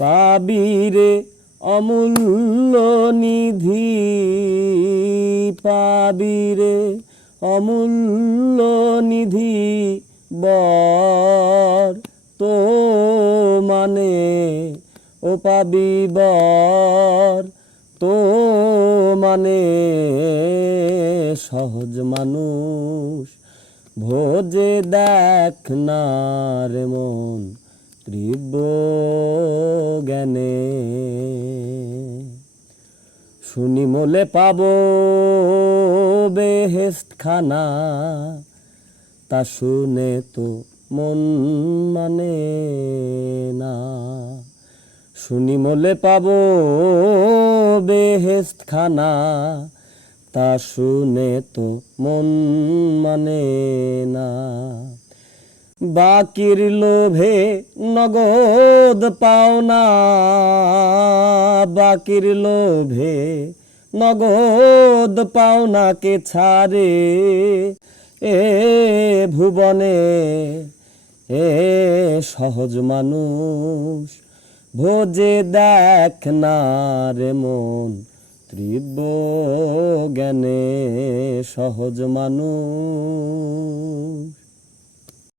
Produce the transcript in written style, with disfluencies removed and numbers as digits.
পাবিরে অমূল্য নিধি, পাবিরে অমূল্য নিধি বর তো মানে ও পাবি বর তো মানে সহজ মানুষ ভোজে দেখ না রে মন তীব্র জ্ঞানে। শুনি মোলে পাবো বেহেশত খানা, তা শুনে তো মন মানে না। শুনি মোলে পাবো বেহেশত খানা, তা শুনে তো মন মানে না। বাকির লোভে নগদ পাওনা, বাকির লোভে নগদ পাওনাকে ছাড়ে এ ভুবনে এ সহজ মানুষ ভোজে দেখ না রে মন তীব্র জ্ঞানে সহজ মানুষ।